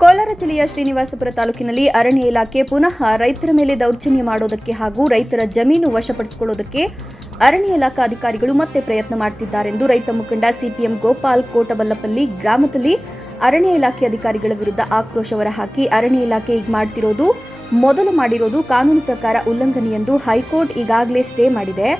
ಕೋಲಾರ ಜಿಲ್ಲೆಯ ಶ್ರೀನಿವಾಸಪುರ ತಾಲೂಕಿನಲ್ಲಿ ಅರಣ್ಯ ಇಲಾಖೆ ಪುನಃ ರೈತರ ಮೇಲೆ ದೌರ್ಜನ್ಯ ಮಾಡೋದಕ್ಕೆ ಹಾಗೂ ರೈತರ ಜಮೀನು ವಶಪಡಿಸಿಕೊಳ್ಳೋದಕ್ಕೆ ಅರಣ್ಯ ಇಲಾಖಾ ಅಧಿಕಾರಿಗಳು ಮತ್ತೆ ಪ್ರಯತ್ನ ಮಾಡುತ್ತಿದ್ದಾರೆಂದು ರೈತ ಮುಖಂಡ ಸಿಪಿಎಂ ಗೋಪಾಲ್ ಕೋಟಬಲ್ಲಪಲ್ಲಿ ಗ್ರಾಮದಲ್ಲಿ ಅರಣ್ಯ ಇಲಾಖೆ ಅಧಿಕಾರಿಗಳ ವಿರುದ್ಧ ಆಕ್ರೋಶ ಹೊರಹಾಕಿ ಅರಣ್ಯ ಇಲಾಖೆ ಈಗ ಮಾಡ್ತಿರೋದು, ಮೊದಲು ಮಾಡಿರೋದು ಕಾನೂನು ಪ್ರಕಾರ ಉಲ್ಲಂಘನೆ ಎಂದು ಹೈಕೋರ್ಟ್ ಈಗಾಗಲೇ ಸ್ಟೇ ಮಾಡಿದೆ.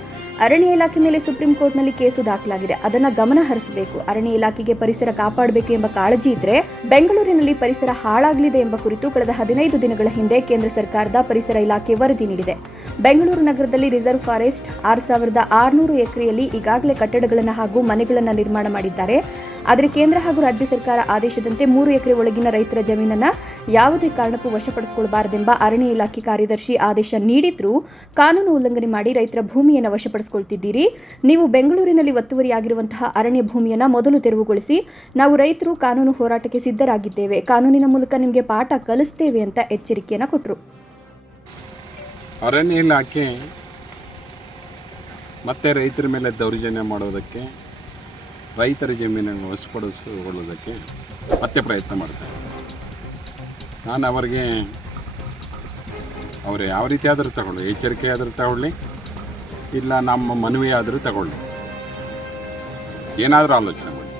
ಅರಣ್ಯ ಇಲಾಖೆ ಮೇಲೆ ಸುಪ್ರೀಂ ಕೋರ್ಟ್ನಲ್ಲಿ ಕೇಸು ದಾಖಲಾಗಿದೆ. ಅದನ್ನ ಗಮನ ಹರಿಸಬೇಕು. ಅರಣ್ಯ ಇಲಾಖೆಗೆ ಪರಿಸರ ಕಾಪಾಡಬೇಕು ಎಂಬ ಕಾಳಜಿ ಇದ್ರೆ ಬೆಂಗಳೂರಿನಲ್ಲಿ ಪರಿಸರ ಹಾಳಾಗಲಿದೆ ಎಂಬ ಕುರಿತು ಕಳೆದ ಹದಿನೈದು ದಿನಗಳ ಹಿಂದೆ ಕೇಂದ್ರ ಸರ್ಕಾರದ ಪರಿಸರ ಇಲಾಖೆ ವರದಿ ನೀಡಿದೆ. ಬೆಂಗಳೂರು ನಗರದಲ್ಲಿ ರಿಸರ್ವ್ ಫಾರೆಸ್ಟ್ ಆರು ಸಾವಿರದ ಆರುನೂರು ಎಕರೆಯಲ್ಲಿ ಈಗಾಗಲೇ ಕಟ್ಟಡಗಳನ್ನು ಹಾಗೂ ಮನೆಗಳನ್ನು ನಿರ್ಮಾಣ ಮಾಡಿದ್ದಾರೆ. ಆದರೆ ಕೇಂದ್ರ ಹಾಗೂ ರಾಜ್ಯ ಸರ್ಕಾರ ಆದೇಶದಂತೆ ಮೂರು ಎಕರೆ ಒಳಗಿನ ರೈತರ ಜಮೀನನ್ನ ಯಾವುದೇ ಕಾರಣಕ್ಕೂ ವಶಪಡಿಸಿಕೊಳ್ಳಬಾರದೆಂಬ ಅರಣ್ಯ ಇಲಾಖೆ ಕಾರ್ಯದರ್ಶಿ ಆದೇಶ ನೀಡಿದ್ರೂ ಕಾನೂನು ಉಲ್ಲಂಘನೆ ಮಾಡಿ ರೈತರ ಭೂಮಿಯನ್ನು ವಶಪಡಿಸಿಕೊಳ್ತಿದ್ದೀರಿ ನೀವು ಬೆಂಗಳೂರಿನಲ್ಲಿ ಒತ್ತುವರಿಯಾಗಿರುವಂತಹ ಅರಣ್ಯ ಭೂಮಿಯನ್ನ ಮೊದಲು ತೆರವುಗೊಳಿಸಿ, ನಾವು ರೈತರು ಕಾನೂನು ಹೋರಾಟಕ್ಕೆ ಸಿದ್ಧರಾಗಿದ್ದೇವೆ. ಕಾನೂನಿನ ಮೂಲಕ ನಿಮಗೆ ಪಾಠ ಕಲಿಸ್ತೇವೆ ಅಂತ ಎಚ್ಚರಿಕೆಯನ್ನು ಕೊಟ್ಟರು ಅರಣ್ಯ ಇಲಾಖೆ ಮತ್ತೆ ರೈತರ ಮೇಲೆ ದೌರ್ಜನ್ಯ ಮಾಡೋದಕ್ಕೆ, ರೈತರ ಜಮೀನನ್ನು ವಶಪಡಿಸಿಕೊಳ್ಳೋದಕ್ಕೆ ಮತ್ತೆ ಪ್ರಯತ್ನ ಮಾಡ್ತಾರೆ. ನಾನು ಅವರಿಗೆ, ಅವರು ಯಾವ ರೀತಿ ಆದರೂ ತಗೊಳ್ಳಿ ಎಚ್ಚರಿಕೆ ಆದರೂ ತಗೊಳ್ಳಿ. ಇಲ್ಲ, ನಮ್ಮ ಮನವಿ ಆದರೂ ತಗೊಳ್ಳಿ. ಏನಾದರೂ ಆಲೋಚನೆ ಮಾಡಿ.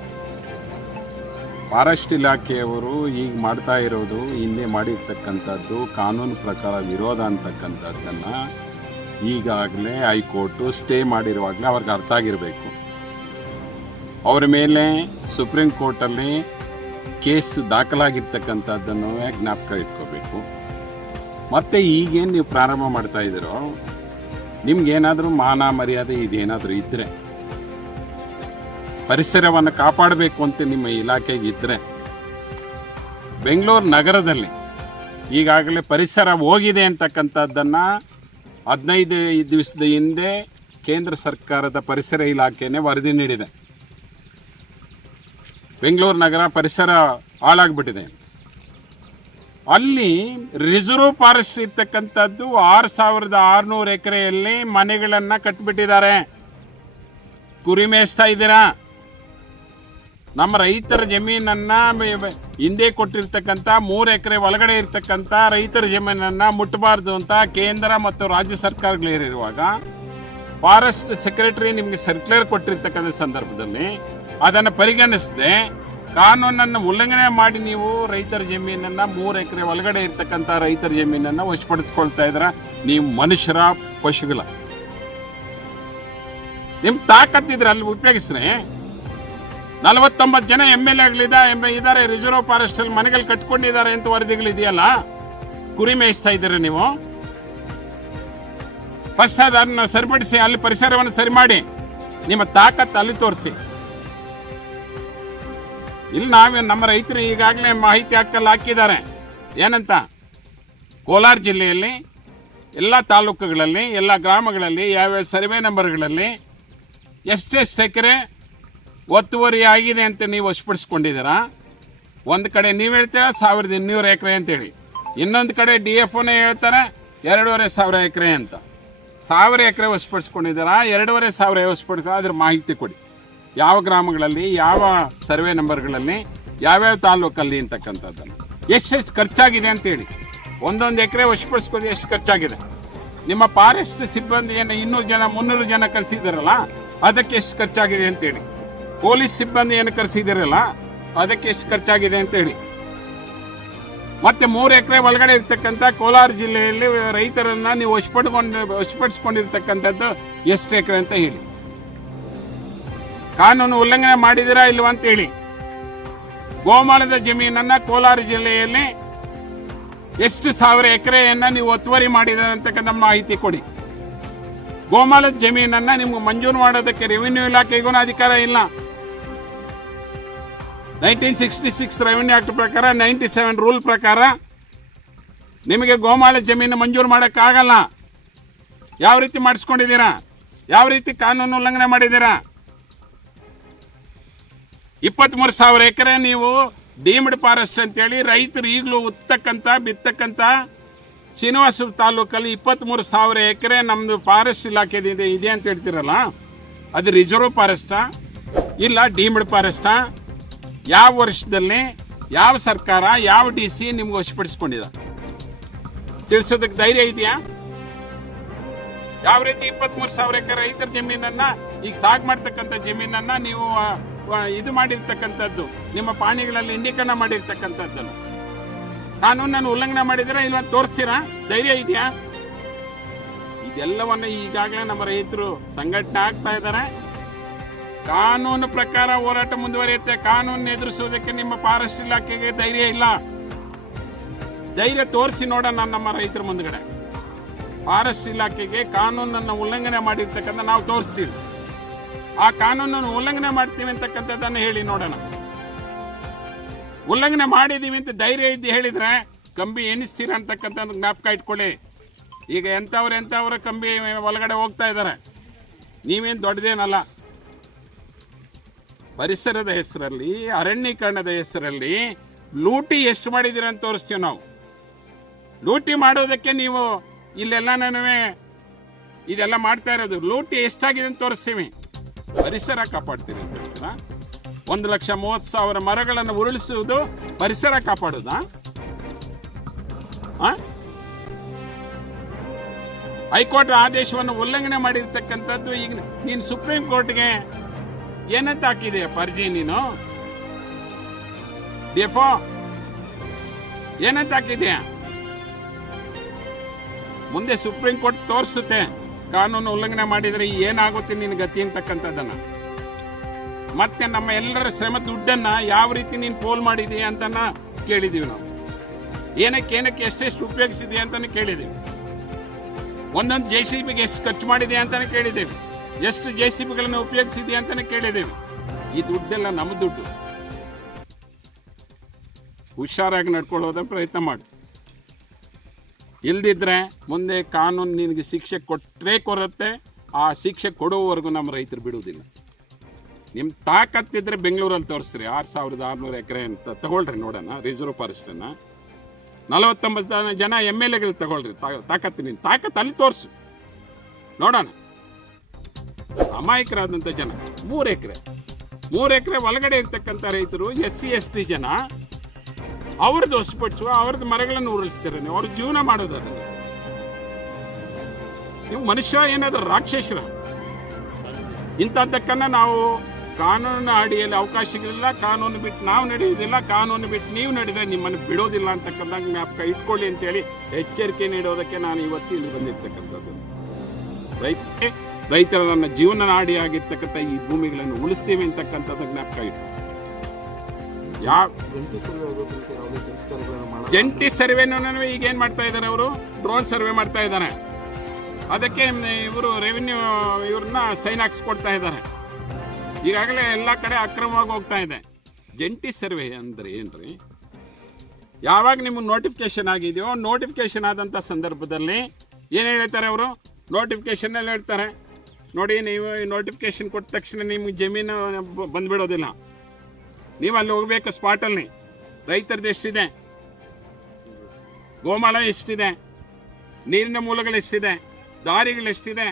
ಫಾರೆಸ್ಟ್ ಇಲಾಖೆಯವರು ಈಗ ಮಾಡ್ತಾ ಇರೋದು ಹಿಂದೆ ಮಾಡಿರ್ತಕ್ಕಂಥದ್ದು ಕಾನೂನು ಪ್ರಕಾರ ವಿರೋಧ ಅಂತಕ್ಕಂಥದ್ದನ್ನು ಈಗಾಗಲೇ ಹೈಕೋರ್ಟು ಸ್ಟೇ ಮಾಡಿರುವಾಗಲೇ ಅವ್ರಿಗೆ ಅರ್ಥ ಆಗಿರಬೇಕು. ಅವರ ಮೇಲೆ ಸುಪ್ರೀಂ ಕೋರ್ಟಲ್ಲಿ ಕೇಸ್ ದಾಖಲಾಗಿರ್ತಕ್ಕಂಥದ್ದನ್ನು ಜ್ಞಾಪಕ ಇಟ್ಕೋಬೇಕು. ಮತ್ತು ಈಗೇನು ನೀವು ಪ್ರಾರಂಭ ಮಾಡ್ತಾ ಇದ್ದೀರೋ ನಿಮ್ಗೇನಾದರೂ ಮಾನ ಮರ್ಯಾದೆ ಇದೇನಾದರೂ ಇದ್ದರೆ ಪರಿಸರವನ್ನು ಕಾಪಾಡಬೇಕು ಅಂತ ನಿಮ್ಮ ಇಲಾಖೆಗೆ ಇದ್ದರೆ ಬೆಂಗಳೂರು ನಗರದಲ್ಲಿ ಈಗಾಗಲೇ ಪರಿಸರ ಹೋಗಿದೆ ಅಂತಕ್ಕಂಥದ್ದನ್ನು ಹದಿನೈದು ದಿವಸದ ಹಿಂದೆ ಕೇಂದ್ರ ಸರ್ಕಾರದ ಪರಿಸರ ಇಲಾಖೆನೇ ವರದಿ ನೀಡಿದೆ. ಬೆಂಗಳೂರು ನಗರ ಪರಿಸರ ಹಾಳಾಗ್ಬಿಟ್ಟಿದೆ. ಅಲ್ಲಿ ರಿಸರ್ವ್ ಫಾರೆಸ್ಟ್ ಇರ್ತಕ್ಕಂಥದ್ದು ಆರು ಸಾವಿರದ ಆರುನೂರು ಎಕರೆಯಲ್ಲಿ ಮನೆಗಳನ್ನು ಕಟ್ಬಿಟ್ಟಿದ್ದಾರೆ. ಕುರಿ ಮೇಯಿಸ್ತಾ ಇದ್ದೀರಾ? ನಮ್ಮ ರೈತರ ಜಮೀನನ್ನ ಹಿಂದೆ ಕೊಟ್ಟಿರ್ತಕ್ಕಂಥ ಮೂರು ಎಕರೆ ಒಳಗಡೆ ಇರ್ತಕ್ಕಂಥ ರೈತರ ಜಮೀನನ್ನ ಮುಟ್ಟಬಾರ್ದು ಅಂತ ಕೇಂದ್ರ ಮತ್ತು ರಾಜ್ಯ ಸರ್ಕಾರಗಳಿರುವಾಗ ಫಾರೆಸ್ಟ್ ಸೆಕ್ರೆಟರಿ ನಿಮಗೆ ಸರ್ಕ್ಯುಲರ್ ಕೊಟ್ಟಿರ್ತಕ್ಕಂಥ ಸಂದರ್ಭದಲ್ಲಿ ಅದನ್ನು ಪರಿಗಣಿಸದೆ ಕಾನೂನನ್ನು ಉಲ್ಲಂಘನೆ ಮಾಡಿ ನೀವು ರೈತರ ಜಮೀನನ್ನು ಮೂರು ಎಕರೆ ಒಳಗಡೆ ಇರ್ತಕ್ಕಂಥ ರೈತರ ಜಮೀನನ್ನು ವಶಪಡಿಸ್ಕೊಳ್ತಾ ಇದ್ರ, ನೀವು ಮನುಷ್ಯರ ಪಶುಗಳ. ನಿಮ್ ತಾಕತ್ತಿದ್ರೆ ಅಲ್ಲಿ ಉಪಯೋಗಿಸ್ರಿ. ನಲವತ್ತೊಂಬತ್ತು ಜನ ಎಂ ಎಲ್ ಎಗಳಿದ ಇದ್ದಾರೆ ರಿಸರ್ವ್ ಫಾರೆಸ್ಟ್ ಅಲ್ಲಿ ಮನೆಗಳು ಕಟ್ಕೊಂಡಿದ್ದಾರೆ ಅಂತ ವರದಿಗಳಿದೆಯಲ್ಲ, ಕುರಿ ಮೇಯಿಸ್ತಾ ಇದ್ದೀರಾ ನೀವು. ಫಸ್ಟ್ ಅದನ್ನು ಸರಿಪಡಿಸಿ, ಅಲ್ಲಿ ಪರಿಸರವನ್ನು ಸರಿ ಮಾಡಿ, ನಿಮ್ಮ ತಾಕತ್ತು ಅಲ್ಲಿ ತೋರಿಸಿ. ಇಲ್ಲಿ ನಾವೇ ನಮ್ಮ ರೈತರು ಈಗಾಗಲೇ ಮಾಹಿತಿ ಹಾಕಲ್ಲಿ ಹಾಕಿದ್ದಾರೆ. ಏನಂತ? ಕೋಲಾರ ಜಿಲ್ಲೆಯಲ್ಲಿ, ಎಲ್ಲ ತಾಲೂಕುಗಳಲ್ಲಿ, ಎಲ್ಲ ಗ್ರಾಮಗಳಲ್ಲಿ, ಯಾವ್ಯಾವ ಸರ್ವೆ ನಂಬರ್ಗಳಲ್ಲಿ ಎಷ್ಟೆಷ್ಟು ಎಕರೆ ಒತ್ತುವರಿ ಆಗಿದೆ ಅಂತ ನೀವು ವಶಪಡಿಸ್ಕೊಂಡಿದ್ದೀರಾ? ಒಂದು ಕಡೆ ನೀವು ಹೇಳ್ತೀರಾ, ಸಾವಿರದ ಇನ್ನೂರು ಎಕರೆ ಅಂತೇಳಿ. ಇನ್ನೊಂದು ಕಡೆ ಡಿ ಎಫ್ ಒನೇ ಹೇಳ್ತಾರೆ, ಎರಡೂವರೆ ಸಾವಿರ ಎಕರೆ ಅಂತ. ಸಾವಿರ ಎಕರೆ ವಶಪಡಿಸ್ಕೊಂಡಿದ್ದೀರಾ, ಎರಡೂವರೆ ಸಾವಿರ ವಶಪಡಿಸ್ಕೊಂಡು ಅದ್ರ ಮಾಹಿತಿ ಕೊಡಿ. ಯಾವ ಗ್ರಾಮಗಳಲ್ಲಿ, ಯಾವ ಸರ್ವೆ ನಂಬರ್ಗಳಲ್ಲಿ, ಯಾವ್ಯಾವ ತಾಲೂಕಲ್ಲಿ ಅಂತಕ್ಕಂಥದ್ದನ್ನು. ಎಷ್ಟೆಷ್ಟು ಖರ್ಚಾಗಿದೆ ಅಂತೇಳಿ. ಒಂದೊಂದು ಎಕರೆ ವಶಪಡಿಸ್ಕೊಂಡು ಎಷ್ಟು ಖರ್ಚಾಗಿದೆ. ನಿಮ್ಮ ಫಾರೆಸ್ಟ್ ಸಿಬ್ಬಂದಿಯನ್ನು ಇನ್ನೂರು ಜನ, ಮುನ್ನೂರು ಜನ ಕರೆಸಿದಾರಲ್ಲ ಅದಕ್ಕೆ ಎಷ್ಟು ಖರ್ಚಾಗಿದೆ ಅಂತೇಳಿ. ಪೊಲೀಸ್ ಸಿಬ್ಬಂದಿಯನ್ನು ಕರೆಸಿದಿರಲ್ಲ ಅದಕ್ಕೆ ಎಷ್ಟು ಖರ್ಚಾಗಿದೆ ಅಂತೇಳಿ. ಮತ್ತೆ ಮೂರು ಎಕರೆ ಒಳಗಡೆ ಇರ್ತಕ್ಕಂಥ ಕೋಲಾರ ಜಿಲ್ಲೆಯಲ್ಲಿ ರೈತರನ್ನ ನೀವು ವಶಪಡ್ಕೊಂಡು ವಶಪಡಿಸ್ಕೊಂಡಿರ್ತಕ್ಕಂಥದ್ದು ಎಷ್ಟು ಎಕರೆ ಅಂತ ಹೇಳಿ. ಕಾನೂನು ಉಲ್ಲಂಘನೆ ಮಾಡಿದಿರಾ ಇಲ್ವಾ ಅಂತೇಳಿ. ಗೋಮಾಳದ ಜಮೀನನ್ನ ಕೋಲಾರ ಜಿಲ್ಲೆಯಲ್ಲಿ ಎಷ್ಟು ಸಾವಿರ ಎಕರೆಯನ್ನ ನೀವು ಒತ್ತುವರಿ ಮಾಡಿದ್ದಾರೆ ಅಂತಕ್ಕಂಥ ಮಾಹಿತಿ ಕೊಡಿ. ಗೋಮಾಳದ ಜಮೀನನ್ನ ನಿಮ್ಗೆ ಮಂಜೂರು ಮಾಡೋದಕ್ಕೆ ರೆವಿನ್ಯೂ ಇಲಾಖೆಗೂ ಅಧಿಕಾರ ಇಲ್ಲ. Nineteen sixty six revenue act ಪ್ರಕಾರ ನೈಂಟಿ ಸೆವೆನ್ ರೂಲ್ ಪ್ರಕಾರ ನಿಮಗೆ ಗೋಮಾಳ ಜಮೀನು ಮಂಜೂರು ಮಾಡೋಕ್ಕಾಗಲ್ಲ. ಯಾವ ರೀತಿ ಮಾಡಿಸ್ಕೊಂಡಿದ್ದೀರಾ? ಯಾವ ರೀತಿ ಕಾನೂನು ಉಲ್ಲಂಘನೆ ಮಾಡಿದ್ದೀರಾ? ಇಪ್ಪತ್ತ್ಮೂರು ಸಾವಿರ ಎಕರೆ ನೀವು ಡೀಮ್ಡ್ ಫಾರೆಸ್ಟ್ ಅಂತೇಳಿ ರೈತರು ಈಗಲೂ ಉತ್ತಕ್ಕಂಥ, ಬಿತ್ತಕ್ಕಂಥ ಶ್ರೀನಿವಾಸ ತಾಲೂಕಲ್ಲಿ ಇಪ್ಪತ್ತ್ಮೂರು ಸಾವಿರ ಎಕರೆ ನಮ್ಮದು ಫಾರೆಸ್ಟ್ ಇಲಾಖೆದಿದೆ ಇದೆ ಅಂತ ಹೇಳ್ತಿರಲ್ಲ? ಅದು ರಿಸರ್ವ್ ಫಾರೆಸ್ಟಾ, ಇಲ್ಲ ಡೀಮ್ಡ್ ಫಾರೆಸ್ಟಾ, ಯಾವ ವರ್ಷದಲ್ಲಿ ಯಾವ ಸರ್ಕಾರ, ಯಾವ ಡಿ ಸಿ ನಿಮ್ಗೆ ವಶಪಡಿಸ್ಕೊಂಡಿದೆ? ತಿಳಿಸೋದಕ್ಕೆ ಧೈರ್ಯ ಇದೆಯಾ? ಯಾವ ರೀತಿ ಇಪ್ಪತ್ಮೂರು ಸಾವಿರ ಎಕರೆ ರೈತರ ಜಮೀನನ್ನ ಈಗ ಸಾಗ್ ಮಾಡ್ತಕ್ಕಂಥ ಜಮೀನನ್ನ ನೀವು ಇದು ಮಾಡಿರ್ತಕ್ಕಂಥದ್ದು. ನಿಮ್ಮ ಪಾಣಿಗಳಲ್ಲಿ ಇಂಡೀಕರಣ ಮಾಡಿರ್ತಕ್ಕಂಥದ್ದನ್ನು. ಕಾನೂನನ್ನು ಉಲ್ಲಂಘನೆ ಮಾಡಿದ್ರೆ ಇಲ್ಲ ತೋರಿಸ್ತೀರಾ? ಧೈರ್ಯ ಇದೆಯಾ? ಇದೆಲ್ಲವನ್ನು ಈಗಾಗಲೇ ನಮ್ಮ ರೈತರು ಸಂಘಟನೆ ಆಗ್ತಾ ಇದ್ದಾರೆ. ಕಾನೂನು ಪ್ರಕಾರ ಹೋರಾಟ ಮುಂದುವರಿಯುತ್ತೆ. ಕಾನೂನು ಎದುರಿಸೋದಕ್ಕೆ ನಿಮ್ಮ ಫಾರೆಸ್ಟ್ ಇಲಾಖೆಗೆ ಧೈರ್ಯ ಇಲ್ಲ. ಧೈರ್ಯ ತೋರಿಸಿ ನೋಡೋಣ ನಮ್ಮ ರೈತರ ಮುಂದ್ಗಡೆ. ಫಾರೆಸ್ಟ್ ಇಲಾಖೆಗೆ ಕಾನೂನನ್ನು ಉಲ್ಲಂಘನೆ ಮಾಡಿರ್ತಕ್ಕಂಥ ನಾವು ತೋರಿಸ್ತೀವಿ. ಆ ಕಾನೂನನ್ನು ಉಲ್ಲಂಘನೆ ಮಾಡ್ತೀವಿ ಅಂತಕ್ಕಂಥದ್ದನ್ನು ಹೇಳಿ ನೋಡೋಣ. ಉಲ್ಲಂಘನೆ ಮಾಡಿದೀವಿ ಅಂತ ಧೈರ್ಯ ಇದ್ದು ಹೇಳಿದ್ರೆ ಕಂಬಿ ಎಣಿಸ್ತೀರ ಅಂತಕ್ಕಂಥದ್ದು ಜ್ಞಾಪಕ ಇಟ್ಕೊಳ್ಳಿ. ಈಗ ಎಂಥವ್ರು ಎಂಥವ್ರು ಕಂಬಿ ಒಳಗಡೆ ಹೋಗ್ತಾ ಇದ್ದಾರೆ. ನೀವೇನು ದೊಡ್ಡದೇನಲ್ಲ. ಪರಿಸರದ ಹೆಸರಲ್ಲಿ, ಅರಣ್ಯೀಕರಣದ ಹೆಸರಲ್ಲಿ ಲೂಟಿ ಎಷ್ಟು ಮಾಡಿದ್ದೀರ ಅಂತ ತೋರಿಸ್ತೀವಿ ನಾವು. ಲೂಟಿ ಮಾಡೋದಕ್ಕೆ ನೀವು ಇಲ್ಲೆಲ್ಲನೂ ಇದೆಲ್ಲ ಮಾಡ್ತಾ ಇರೋದು. ಲೂಟಿ ಎಷ್ಟಾಗಿದೆ ಅಂತ ತೋರಿಸ್ತೀವಿ. ಪರಿಸರ ಕಾಪಾಡ್ತೀರಿ ಅಂತ ಹೇಳ್ತೀರಾ ಒಂದು ಲಕ್ಷ ಮೂವತ್ತು ಸಾವಿರ ಮರಗಳನ್ನು ಉರುಳಿಸುವುದು ಪರಿಸರ ಕಾಪಾಡೋದಾ? ಹೈಕೋರ್ಟ್ ಆದೇಶವನ್ನು ಉಲ್ಲಂಘನೆ ಮಾಡಿರ್ತಕ್ಕಂಥದ್ದು ಈಗ ನೀನು ಸುಪ್ರೀಂ ಕೋರ್ಟ್ಗೆ ಏನಂತ ಹಾಕಿದೆ ಅರ್ಜಿ ನೀನು? ಡಿಫೋ ಏನಂತ ಹಾಕಿದೆಯಾ? ಮುಂದೆ ಸುಪ್ರೀಂ ಕೋರ್ಟ್ ತೋರಿಸುತ್ತೆ. ಕಾನೂನು ಉಲ್ಲಂಘನೆ ಮಾಡಿದರೆ ಏನಾಗುತ್ತೆ ನಿನ್ ಗತಿ ಅಂತಕ್ಕಂಥದ್ದನ್ನ? ಮತ್ತೆ ನಮ್ಮ ಎಲ್ಲರ ಶ್ರಮ ದುಡ್ಡನ್ನು ಯಾವ ರೀತಿ ನೀನು ಪೋಲ್ ಮಾಡಿದೀಯ ಅಂತನ ಕೇಳಿದೀವಿ ನಾವು. ಏನಕ್ಕೆ ಏನಕ್ಕೆ ಎಷ್ಟೆಷ್ಟು ಉಪಯೋಗಿಸಿದೆ ಅಂತಲೂ ಕೇಳಿದೀವಿ. ಒಂದೊಂದು ಜೆ ಸಿ ಬಿಗೆ ಎಷ್ಟು ಖರ್ಚು ಮಾಡಿದೆ ಅಂತಲೇ ಕೇಳಿದ್ದೇವೆ ಎಷ್ಟು ಜೆ ಸಿ ಬಿಗಳನ್ನು ಉಪಯೋಗಿಸಿದೆಯಾ ಅಂತಾನೆ ಕೇಳಿದ್ದೇವೆ ಈ ದುಡ್ಡೆಲ್ಲ ನಮ್ಮ ದುಡ್ಡು. ಹುಷಾರಾಗಿ ನಡ್ಕೊಳ್ಳೋದ ಪ್ರಯತ್ನ ಮಾಡು. ಇಲ್ದಿದ್ರೆ ಮುಂದೆ ಕಾನೂನು ನಿನಗೆ ಶಿಕ್ಷೆ ಕೊಟ್ಟರೆ ಕೊರತ್ತೆ ಆ ಶಿಕ್ಷೆ ಕೊಡುವವರೆಗೂ ನಮ್ಮ ರೈತರು ಬಿಡುವುದಿಲ್ಲ. ನಿಮ್ಮ ತಾಕತ್ತಿದ್ರೆ ಬೆಂಗಳೂರಲ್ಲಿ ತೋರಿಸ್ರಿ, ಆರು ಸಾವಿರದ ಆರುನೂರು ಎಕರೆ ಅಂತ ತಗೊಳ್ರಿ ನೋಡೋಣ ರಿಸರ್ವ್ ಫಾರೆಸ್ಟನ್ನು ನಲವತ್ತೊಂಬತ್ತು ಜನ ಎಂ ಎಲ್ ಎಗಳು ತಗೊಳ್ರಿ ತಾಕತ್ತು ನಿನ್ ತಾಕತ್ತು ಅಲ್ಲಿ ತೋರಿಸು. ನೋಡೋಣ. ಅಮಾಯಕರಾದಂಥ ಜನ, ಮೂರು ಎಕರೆ. ಮೂರು ಎಕರೆ ಒಳಗಡೆ ಇರ್ತಕ್ಕಂಥ ರೈತರು, ಎಸ್ ಸಿ, ಎಸ್ ಟಿ ಜನ ಅವ್ರದ್ದು ಹೊಸಪಡಿಸುವ ಅವ್ರದ್ದು ಮರಗಳನ್ನು ಉರುಳಿಸ್ತಾರೆ ನೀವು? ಅವ್ರ ಜೀವನ ಮಾಡೋದು ಅದನ್ನು. ನೀವು ಮನುಷ್ಯ, ಏನಾದ್ರು ರಾಕ್ಷಸರ. ಇಂಥದ್ದಕ್ಕನ್ನ ನಾವು ಕಾನೂನಿನ ಅಡಿಯಲ್ಲಿ ಅವಕಾಶಗಳಿಲ್ಲ, ಕಾನೂನು ಬಿಟ್ಟು ನಾವು ನಡೆಯುವುದಿಲ್ಲ, ಕಾನೂನು ಬಿಟ್ಟು ನೀವು ನಡೆದ್ರೆ ನಿಮ್ಮನ್ನು ಬಿಡೋದಿಲ್ಲ ಅಂತಕ್ಕಂಥ ಜ್ಞಾಪಕ ಇಟ್ಕೊಳ್ಳಿ ಅಂತೇಳಿ ಎಚ್ಚರಿಕೆ ನೀಡೋದಕ್ಕೆ ನಾನು ಇವತ್ತು ಇಲ್ಲಿ ಬಂದಿರ್ತಕ್ಕಂಥದ್ದು. ರೈತ, ರೈತರ ನನ್ನ ಜೀವನ ನಾಡಿಯಾಗಿರ್ತಕ್ಕಂಥ ಈ ಭೂಮಿಗಳನ್ನು ಉಳಿಸ್ತೀವಿ ಅಂತಕ್ಕಂಥದ್ದು ಜ್ಞಾಪಕ ಇಟ್ಟು ಯಾವ ಜಂಟಿ ಸರ್ವೆನೂ ಈಗ ಏನ್ ಮಾಡ್ತಾ ಇದ್ದಾರೆ ಅವರು? ಡ್ರೋನ್ ಸರ್ವೆ ಮಾಡ್ತಾ ಇದ್ದಾರೆ ಅದಕ್ಕೆ ಇವರು ರೆವಿನ್ಯೂ ಇವ್ರನ್ನ ಸೈನ್ ಹಾಕ್ಸ್ಕೊಡ್ತಾ ಇದ್ದಾರೆ. ಈಗಾಗಲೇ ಎಲ್ಲ ಕಡೆ ಅಕ್ರಮವಾಗಿ ಹೋಗ್ತಾ ಇದೆ. ಜಂಟಿ ಸರ್ವೆ ಅಂದ್ರೆ ಏನ್ರಿ? ಯಾವಾಗ ನಿಮ್ಗೆ ನೋಟಿಫಿಕೇಶನ್ ಆಗಿದೆಯೋ ನೋಟಿಫಿಕೇಶನ್ ಆದಂಥ ಸಂದರ್ಭದಲ್ಲಿ ಏನು ಹೇಳ್ತಾರೆ ಅವರು? ನೋಟಿಫಿಕೇಶನಲ್ಲಿ ಹೇಳ್ತಾರೆ. ನೋಡಿ ನೀವು ನೋಟಿಫಿಕೇಶನ್ ಕೊಟ್ಟ ತಕ್ಷಣ ನಿಮ್ಗೆ ಜಮೀನು ಬಂದ್ಬಿಡೋದಿಲ್ಲ. ನೀವು ಅಲ್ಲಿ ಹೋಗ್ಬೇಕು ಸ್ಪಾಟಲ್ಲಿ ರೈತರದ್ದು ಎಷ್ಟಿದೆ? ಗೋಮಾಳ ಎಷ್ಟಿದೆ? ನೀರಿನ ಮೂಲಗಳು ಎಷ್ಟಿದೆ? ದಾರಿಗಳು ಎಷ್ಟಿದೆ?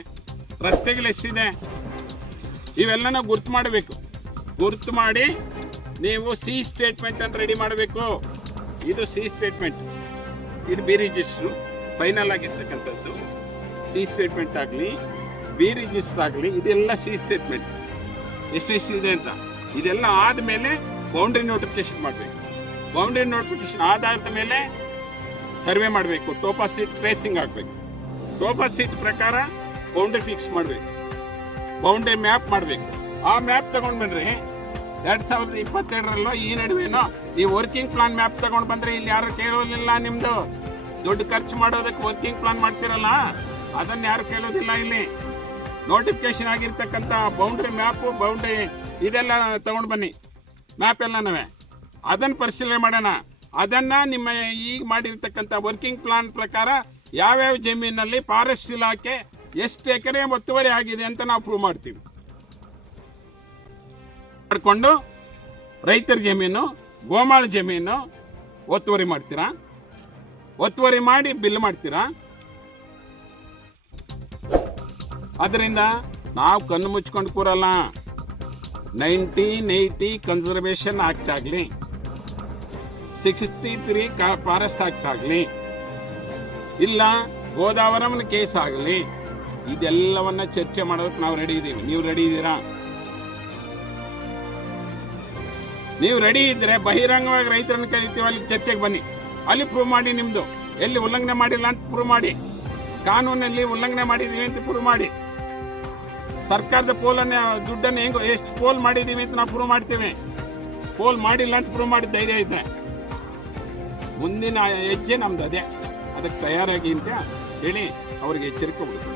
ರಸ್ತೆಗಳು ಎಷ್ಟಿದೆ? ಇವೆಲ್ಲನ ಗುರ್ತು ಮಾಡಬೇಕು. ಗುರ್ತು ಮಾಡಿ ನೀವು ಸಿ ಸ್ಟೇಟ್ಮೆಂಟ್ ಅನ್ನು ರೆಡಿ ಮಾಡಬೇಕು. ಇದು ಸಿ ಸ್ಟೇಟ್ಮೆಂಟ್ ಇದು ಬಿ ರಿಜಿಸ್ಟ್ರು ಫೈನಲ್ ಆಗಿರ್ತಕ್ಕಂಥದ್ದು. ಸಿ ಸ್ಟೇಟ್ಮೆಂಟ್ ಆಗಲಿ ಬಿ ರಿಜಿಸ್ಟರ್ ಆಗಲಿ, ಇದೆಲ್ಲ ಸಿ ಸ್ಟೇಟ್ಮೆಂಟ್ ಎಷ್ಟು ಇದೆ ಅಂತ? ಇದೆಲ್ಲ ಆದಮೇಲೆ ಬೌಂಡ್ರಿ ನೋಟಿಫಿಕೇಶನ್ ಮಾಡಬೇಕು. ಬೌಂಡ್ರಿ ನೋಟಿಫಿಕೇಶನ್ ಆಧಾರದ ಮೇಲೆ ಸರ್ವೆ ಮಾಡಬೇಕು. ಟೋಪಾ ಸೀಟ್ ಟ್ರೇಸಿಂಗ್ ಆಗಬೇಕು ಟೋಪಾ ಸೀಟ್ ಪ್ರಕಾರ ಬೌಂಡ್ರಿ ಫಿಕ್ಸ್ ಮಾಡಬೇಕು. ಬೌಂಡ್ರಿ ಮ್ಯಾಪ್ ಮಾಡಬೇಕು. ಆ ಮ್ಯಾಪ್ ತಗೊಂಡು ಬನ್ರಿ ಎರಡ್ ಸಾವಿರದ ಇಪ್ಪತ್ತೆರಡರಲ್ಲೋ ಈ ನಡುವೆನೋ ನೀವು ವರ್ಕಿಂಗ್ ಪ್ಲಾನ್ ಮ್ಯಾಪ್ ತಗೊಂಡು ಬಂದ್ರೆ ಇಲ್ಲಿ ಯಾರು ಕೇಳೋದಿಲ್ಲ ನಿಮ್ದು. ದುಡ್ಡು ಖರ್ಚು ಮಾಡೋದಕ್ಕೆ ವರ್ಕಿಂಗ್ ಪ್ಲಾನ್ ಮಾಡ್ತಿರಲ್ಲ? ಅದನ್ನ ಯಾರು ಕೇಳೋದಿಲ್ಲ ಇಲ್ಲಿ. ನೋಟಿಫಿಕೇಶನ್ ಆಗಿರ್ತಕ್ಕಂಥ ಬೌಂಡ್ರಿ ಮ್ಯಾಪು ಬೌಂಡ್ರಿ ಇದೆಲ್ಲ ತಗೊಂಡು ಬನ್ನಿ. ಮ್ಯಾಪ್ ಎಲ್ಲನವೇ. ಅದನ್ನ ಪರಿಶೀಲನೆ ಮಾಡೋಣ. ಅದನ್ನ ನಿಮ್ಮ ಈಗ ಮಾಡಿರ್ತಕ್ಕಂಥ ವರ್ಕಿಂಗ್ ಪ್ಲಾನ್ ಪ್ರಕಾರ ಯಾವ್ಯಾವ ಜಮೀನಲ್ಲಿ ಫಾರೆಸ್ಟ್ ಇಲಾಖೆ ಎಷ್ಟು ಎಕರೆ ಒತ್ತುವರಿ ಆಗಿದೆ ಅಂತ ನಾವು ಪ್ರೂವ್ ಮಾಡ್ತೀವಿ. ಮಾಡಿಕೊಂಡು ರೈತರ ಜಮೀನು, ಗೋಮಾಳ ಜಮೀನು ಒತ್ತುವರಿ ಮಾಡ್ತೀರಾ? ಒತ್ತುವರಿ ಮಾಡಿ ಬಿಲ್ ಮಾಡ್ತೀರಾ? ಅದರಿಂದ ನಾವು ಕಣ್ಣು ಮುಚ್ಕೊಂಡು ಕೂರಲ್ಲ. ನೈನ್ಟೀನ್ ಏಯ್ಟಿ ಕನ್ಸರ್ವೇಷನ್ ಆಕ್ಟ್ ಆಗಲಿ ಸಿಕ್ಸ್ಟಿ ತ್ರೀ ಫಾರೆಸ್ಟ್ ಆಕ್ಟ್ ಆಗಲಿ ಇಲ್ಲ ಗೋದಾವರಮ್ಮನ ಕೇಸ್ ಆಗಲಿ, ಇದೆಲ್ಲವನ್ನ ಚರ್ಚೆ ಮಾಡೋದಕ್ಕೆ ನಾವು ರೆಡಿ ಇದ್ದೀವಿ ನೀವು ರೆಡಿ ಇದ್ದೀರಾ ನೀವು ರೆಡಿ ಇದ್ರೆ ಬಹಿರಂಗವಾಗಿ ರೈತರನ್ನು ಕರಿತೀವಿ, ಅಲ್ಲಿ ಚರ್ಚೆಗೆ ಬನ್ನಿ. ಅಲ್ಲಿ ಪ್ರೂವ್ ಮಾಡಿ ನಿಮ್ಮದು ಎಲ್ಲಿ ಉಲ್ಲಂಘನೆ ಮಾಡಿಲ್ಲ ಅಂತ ಪ್ರೂವ್ ಮಾಡಿ. ಕಾನೂನಲ್ಲಿ ಉಲ್ಲಂಘನೆ ಮಾಡಿದ್ದೀವಿ ಅಂತ ಪ್ರೂವ್ ಮಾಡಿ. ಸರ್ಕಾರದ ಪೋಲನ್ನು, ದುಡ್ಡನ್ನು ಹೆಂಗ್ ಎಷ್ಟು ಪೋಲ್ ಮಾಡಿದ್ದೀವಿ ಅಂತ ನಾವು ಪ್ರೂವ್ ಮಾಡ್ತೀವಿ. ಪೋಲ್ ಮಾಡಿಲ್ಲ ಅಂತ ಪ್ರೂವ್ ಮಾಡಿದ ಧೈರ್ಯ ಇದ್ರೆ. ಮುಂದಿನ ಹೆಜ್ಜೆ ನಮ್ದು ಅದೇ. ಅದಕ್ಕೆ ತಯಾರಾಗಿ ಅಂತ ಹೇಳಿ ಅವ್ರಿಗೆ ಎಚ್ಚರಿಕೆ ಕೊಡ್ತೀನಿ.